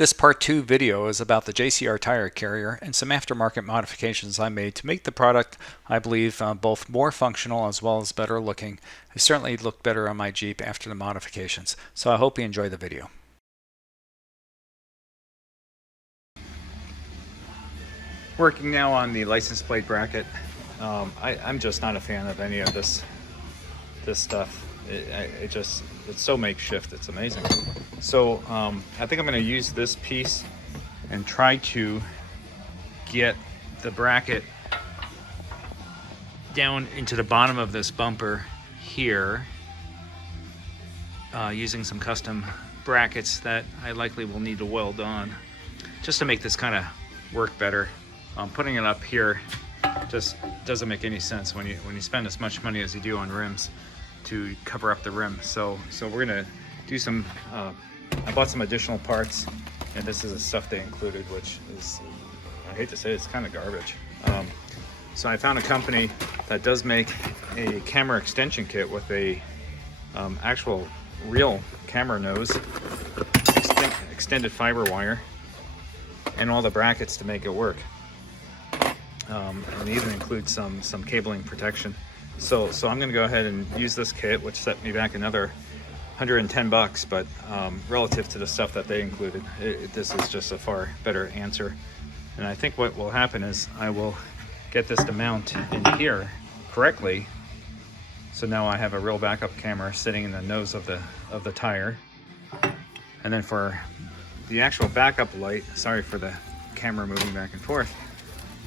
This part 2 video is about the JCR tire carrier and some aftermarket modifications I made to make the product, I believe, both more functional as well as better looking. It certainly looked better on my Jeep after the modifications, so I hope you enjoy the video. Working now on the license plate bracket. I'm just not a fan of any of this stuff. It's so makeshift, it's amazing. So I think I'm going to use this piece and try to get the bracket down into the bottom of this bumper here using some custom brackets that I likely will need to weld on just to make this kind of work better. Putting it up here just doesn't make any sense when you spend as much money as you do on rims to cover up the rim. So we're gonna do some I bought some additional parts, and this is the stuff they included, which is, I hate to say it, it's kind of garbage. So I found a company that does make a camera extension kit with a actual real camera nose, extended fiber wire, and all the brackets to make it work. And even includes some cabling protection. So I'm going to go ahead and use this kit, which set me back another $110, but relative to the stuff that they included, this is just a far better answer. And I think what will happen is I will get this to mount in here correctly. So now I have a real backup camera sitting in the nose of the tire. And then for the actual backup light, sorry for the camera moving back and forth,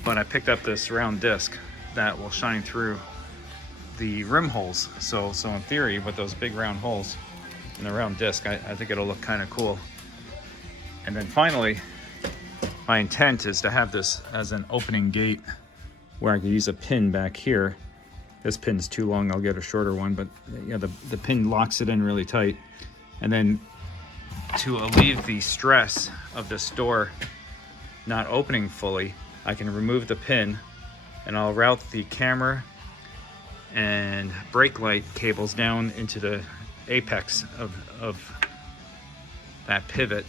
but I picked up this round disc that will shine through the rim holes. So in theory, with those big round holes in the round disc, I think it'll look kind of cool. And then finally, my intent is to have this as an opening gate where I could use a pin back here. This pin's too long, I'll get a shorter one, but yeah, the pin locks it in really tight. And then to alleviate the stress of this door not opening fully, I can remove the pin and I'll route the camera and brake light cables down into the apex of that pivot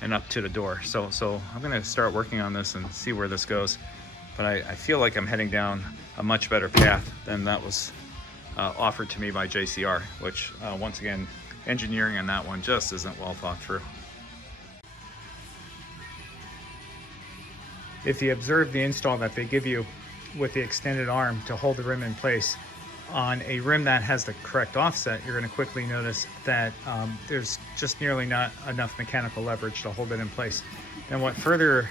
and up to the door. So I'm gonna start working on this and see where this goes. But I feel like I'm heading down a much better path than that was offered to me by JCR, which once again, engineering on that one just isn't well thought through. If you observe the install that they give you with the extended arm to hold the rim in place, on a rim that has the correct offset, you're going to quickly notice that there's just nearly not enough mechanical leverage to hold it in place. And what further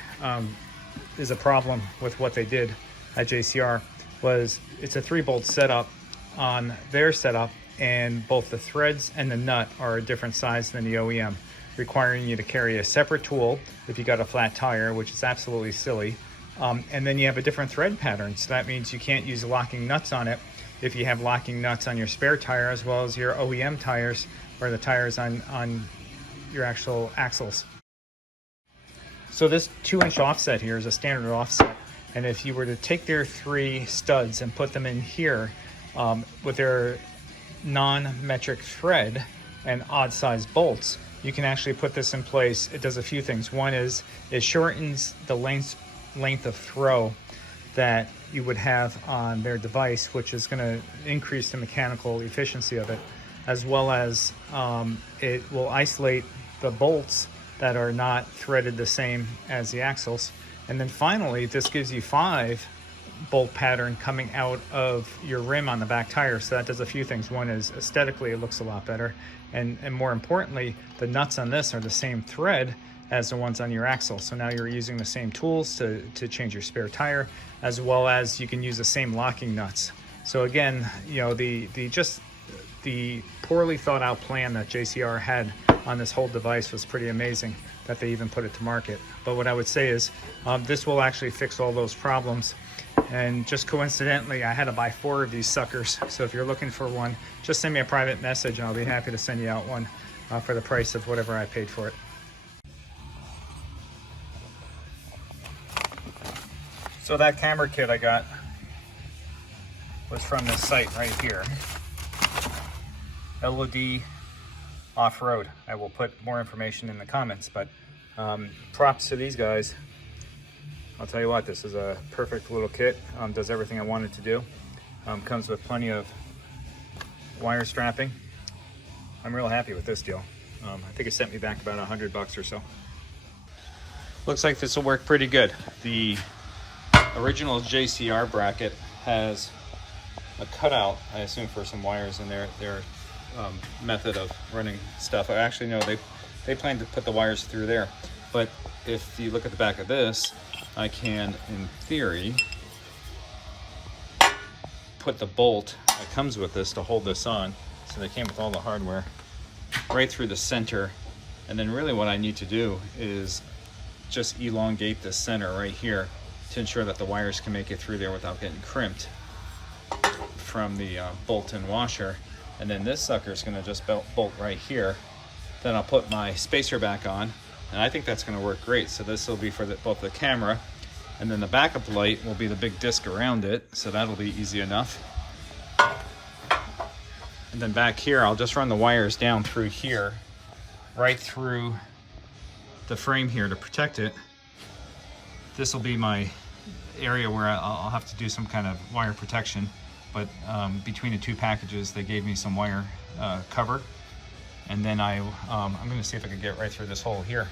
is a problem with what they did at JCR was it's a 3-bolt setup on their setup, and both the threads and the nut are a different size than the OEM, requiring you to carry a separate tool if you got a flat tire, which is absolutely silly. And then you have a different thread pattern, so that means you can't use locking nuts on it if you have locking nuts on your spare tire as well as your OEM tires, or the tires on your actual axles. So this 2-inch offset here is a standard offset, and if you were to take their 3 studs and put them in here with their non-metric thread and odd size bolts, you can actually put this in place. It does a few things. One is it shortens the length of throw that you would have on their device, which is going to increase the mechanical efficiency of it, as well as it will isolate the bolts that are not threaded the same as the axles. And then finally, this gives you 5 bolt pattern coming out of your rim on the back tire. So that does a few things. One is aesthetically, it looks a lot better. And more importantly, the nuts on this are the same thread as the ones on your axle. So now you're using the same tools to change your spare tire, as well as you can use the same locking nuts. So again, you know, the poorly thought out plan that JCR had on this whole device was pretty amazing that they even put it to market. But what I would say is this will actually fix all those problems. And just coincidentally, I had to buy 4 of these suckers. So if you're looking for one, just send me a private message and I'll be happy to send you out one for the price of whatever I paid for it. So that camera kit I got was from this site right here, LOD Offroad. I will put more information in the comments, but Props to these guys. I'll tell you what, this is a perfect little kit. Does everything I wanted to do. Comes with plenty of wire strapping. I'm real happy with this deal. I think it sent me back about $100 or so. Looks like this will work pretty good. The original JCR bracket has a cutout, I assume, for some wires in their method of running stuff. Actually, no, they plan to put the wires through there. But if you look at the back of this, I can, in theory, put the bolt that comes with this to hold this on. So they came with all the hardware right through the center. And then really what I need to do is just elongate the center right here to ensure that the wires can make it through there without getting crimped from the bolt and washer. And then this sucker is going to just bolt right here. Then I'll put my spacer back on, and I think that's going to work great. So this will be for both the camera, and then the backup light will be the big disc around it, so that'll be easy enough. And then back here, I'll just run the wires down through here, right through the frame here to protect it. This will be my area where I'll have to do some kind of wire protection, but between the two packages, they gave me some wire cover. And then I'm going to see if I can get right through this hole here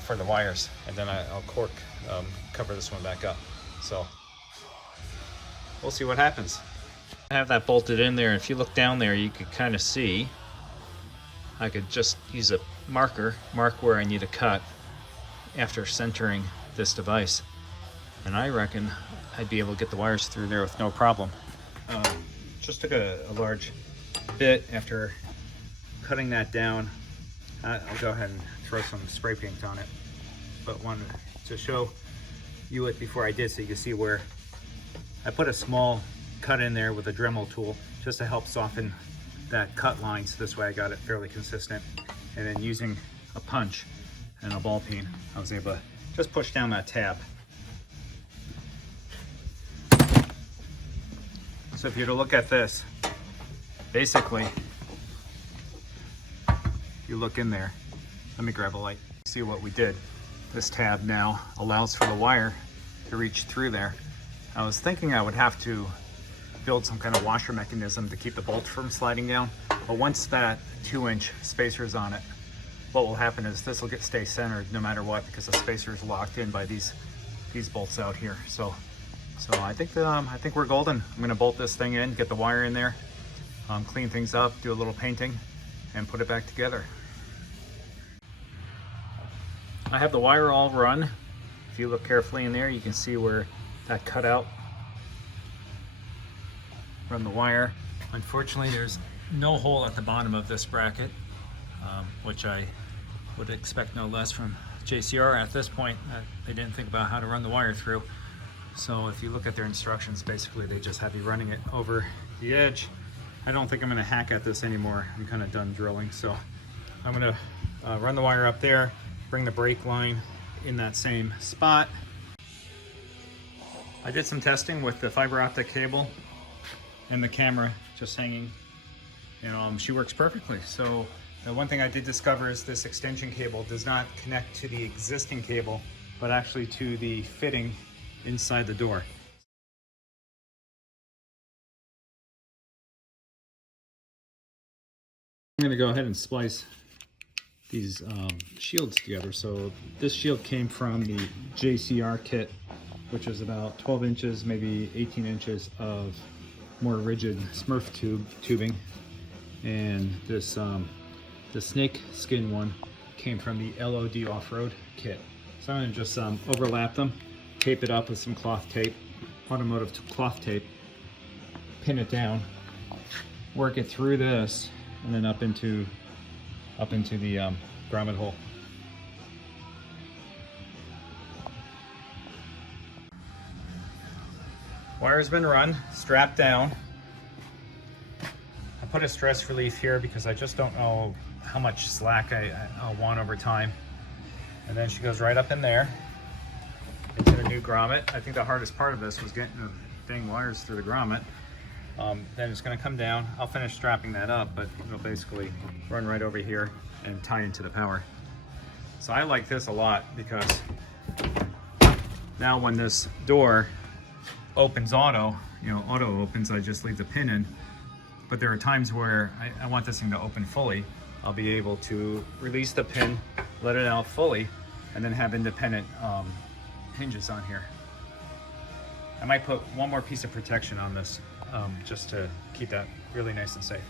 for the wires, and then I'll cover this one back up. So we'll see what happens. I have that bolted in there, and if you look down there, you could kind of see. I could just use a mark where I need to cut after centering this device, and I reckon I'd be able to get the wires through there with no problem. Just took a large bit. After cutting that down, I'll go ahead and throw some spray paint on it, but wanted to show you it before I did, so you can see where I put a small cut in there with a Dremel tool just to help soften that cut line, so this way I got it fairly consistent. And then using a punch and a ball peen, I was able to just push down that tab. So if you were to look at this, basically, you look in there, let me grab a light, see what we did. This tab now allows for the wire to reach through there. I was thinking I would have to build some kind of washer mechanism to keep the bolt from sliding down, but once that 2-inch spacer is on it, what will happen is this will stay centered no matter what, because the spacer is locked in by these bolts out here. So I think we're golden. I'm going to bolt this thing in, get the wire in there, clean things up, do a little painting, and put it back together. I have the wire all run. If you look carefully in there, you can see where that cutout. Run the wire. Unfortunately, there's no hole at the bottom of this bracket, which I would expect no less from JCR at this point. They didn't think about how to run the wire through. So if you look at their instructions, basically they just have you running it over the edge. I don't think I'm going to hack at this anymore. I'm kind of done drilling, so I'm going to run the wire up there, bring the brake line in that same spot. I did some testing with the fiber optic cable and the camera just hanging, and she works perfectly. So the one thing I did discover is this extension cable does not connect to the existing cable, but actually to the fitting inside the door. I'm going to go ahead and splice these shields together. So this shield came from the JCR kit, which is about 12 inches, maybe 18 inches of more rigid Smurf tubing, and this the snake skin one came from the LOD Offroad kit. So I'm going to just overlap them, tape it up with some cloth tape, automotive cloth tape, pin it down, work it through this, and then up into the grommet hole. Wire's been run, strapped down. I put a stress relief here because I just don't know how much slack I'll want over time. And then she goes right up in there into the new grommet. I think the hardest part of this was getting the dang wires through the grommet. Then it's going to come down. I'll finish strapping that up, but it'll basically run right over here and tie into the power. So I like this a lot because now when this door opens auto, auto opens, I just leave the pin in. But there are times where I want this thing to open fully. I'll be able to release the pin, let it out fully, and then have independent hinges on here. I might put one more piece of protection on this just to keep that really nice and safe.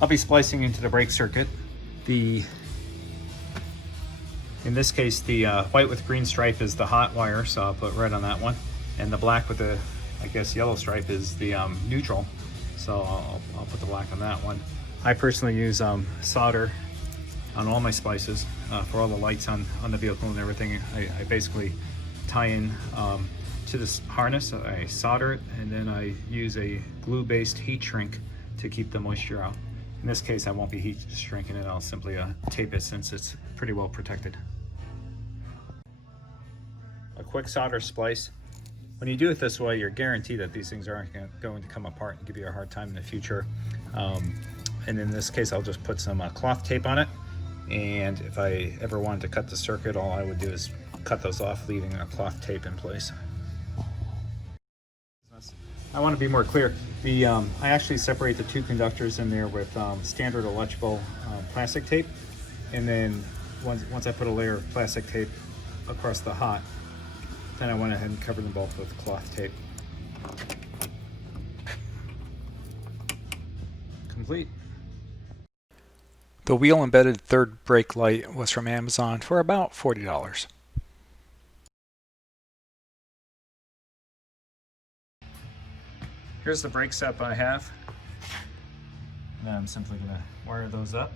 I'll be splicing into the brake circuit. In this case, the white with green stripe is the hot wire, so I'll put red on that one. And the black with the, I guess, yellow stripe is the neutral. So I'll put the black on that one. I personally use solder on all my splices for all the lights on the vehicle and everything. I basically tie in to this harness, I solder it, and then I use a glue-based heat shrink to keep the moisture out. In this case, I won't be heat shrinking it, I'll simply tape it since it's pretty well protected. A quick solder splice. When you do it this way, you're guaranteed that these things aren't going to come apart and give you a hard time in the future. And in this case, I'll just put some cloth tape on it. And if I ever wanted to cut the circuit, all I would do is cut those off, leaving a cloth tape in place. I want to be more clear. I actually separate the two conductors in there with standard electrical plastic tape. And then once I put a layer of plastic tape across the hot, then I went ahead and covered them both with cloth tape. Complete. The wheel embedded third brake light was from Amazon for about $40. Here's the brake set I have. Now I'm simply gonna wire those up.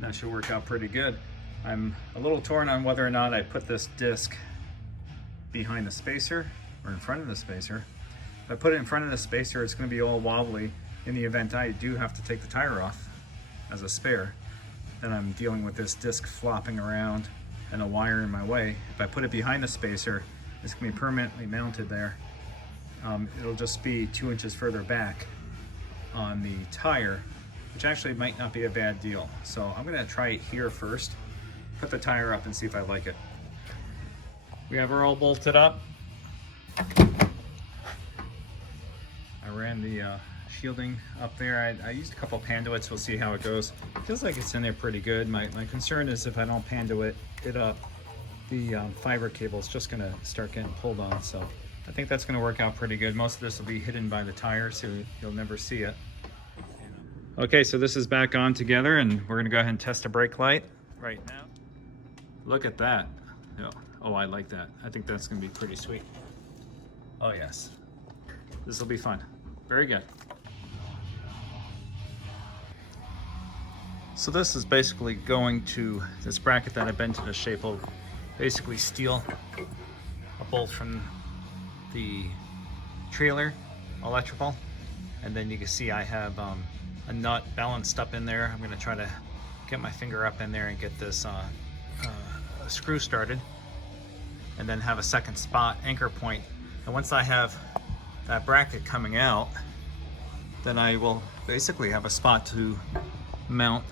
That should work out pretty good. I'm a little torn on whether or not I put this disc behind the spacer or in front of the spacer. If I put it in front of the spacer, it's gonna be all wobbly in the event I do have to take the tire off as a spare. Then I'm dealing with this disc flopping around and a wire in my way. If I put it behind the spacer, it's gonna be permanently mounted there. It'll just be 2 inches further back on the tire, which actually might not be a bad deal. So I'm gonna try it here first, put the tire up and see if I like it. We have her all bolted up. I ran the shielding up there. I used a couple panduits, we'll see how it goes. Feels like it's in there pretty good. My concern is if I don't panduit it up, the fiber cable is just gonna start getting pulled on. So I think that's gonna work out pretty good. Most of this will be hidden by the tire, so you'll never see it. Okay, so this is back on together, and we're gonna go ahead and test a brake light right now. Look at that. Oh, I like that. I think that's gonna be pretty sweet. Oh yes, this will be fun. Very good. So this is basically going to, this bracket that I bent into shape will basically steal a bolt from the trailer electrical, and then you can see I have a nut balanced up in there. I'm going to try to get my finger up in there and get this screw started, and then have a second spot anchor point. And once I have that bracket coming out, then I will basically have a spot to mount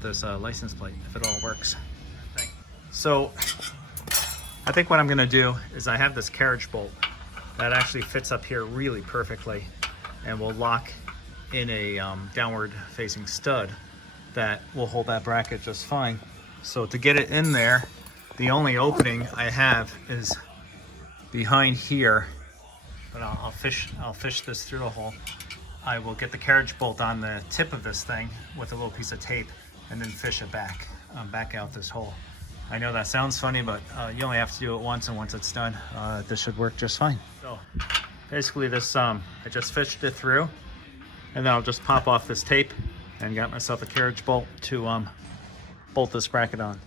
this license plate if it all works. So I think what I'm gonna do is I have this carriage bolt that actually fits up here really perfectly and will lock in a downward facing stud that will hold that bracket just fine. So to get it in there, the only opening I have is behind here, but I'll fish this through the hole. I will get the carriage bolt on the tip of this thing with a little piece of tape and then fish it back out this hole. I know that sounds funny, but you only have to do it once, and once it's done, this should work just fine. So basically this, I just fished it through, and then I'll just pop off this tape and got myself a carriage bolt to bolt this bracket on.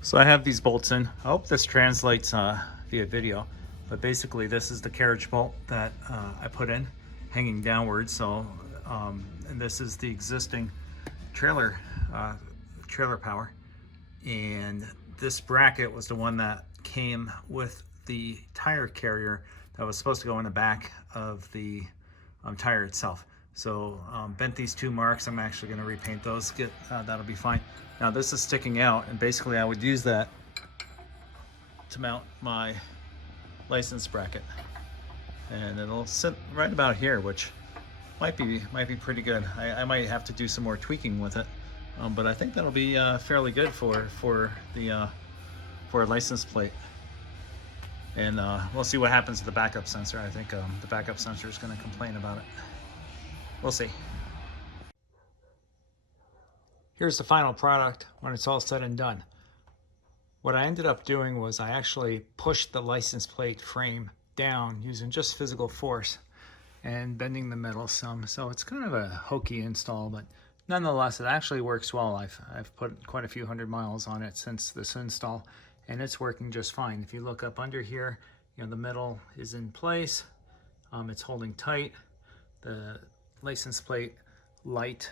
So I have these bolts in. I hope this translates via video, but basically this is the carriage bolt that I put in, hanging downwards. So, and this is the existing trailer power, and this bracket was the one that came with the tire carrier that was supposed to go in the back of the tire itself. So bent these 2 marks. I'm actually going to repaint those. That'll be fine. Now this is sticking out, and basically I would use that to mount my license bracket, and it'll sit right about here, which might be pretty good. I might have to do some more tweaking with it, but I think that'll be fairly good for a license plate. And we'll see what happens to the backup sensor. I think the backup sensor is going to complain about it. We'll see. Here's the final product when it's all said and done. What I ended up doing was I actually pushed the license plate frame down using just physical force and bending the metal some. So it's kind of a hokey install, but nonetheless it actually works well. I've put quite a few 100 miles on it since this install, and it's working just fine. If you look up under here, you know, the metal is in place. It's holding tight. The license plate light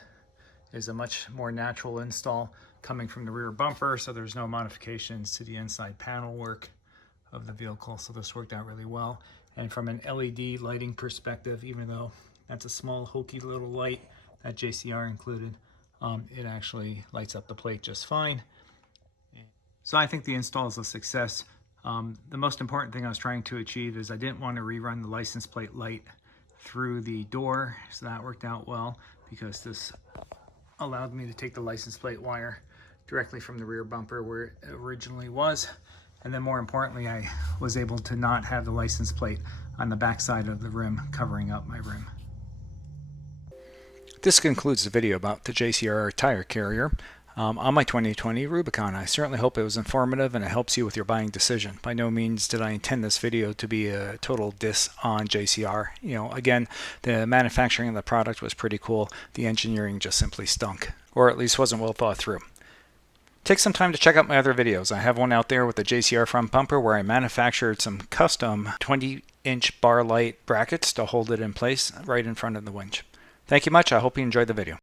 is a much more natural install coming from the rear bumper, so there's no modifications to the inside panel work of the vehicle, so this worked out really well. And from an LED lighting perspective, even though that's a small hokey little light that JCR included, it actually lights up the plate just fine. So I think the install is a success. The most important thing I was trying to achieve is I didn't want to rerun the license plate light through the door, so that worked out well because this allowed me to take the license plate wire directly from the rear bumper where it originally was. And then more importantly, I was able to not have the license plate on the back side of the rim covering up my rim. This concludes the video about the JCR tire carrier on my 2020 Rubicon. I certainly hope it was informative and it helps you with your buying decision. By no means did I intend this video to be a total diss on JCR. You know, again, the manufacturing of the product was pretty cool. The engineering just simply stunk, or at least wasn't well thought through. Take some time to check out my other videos. I have one out there with the JCR front bumper where I manufactured some custom 20-inch bar light brackets to hold it in place right in front of the winch. Thank you much. I hope you enjoyed the video.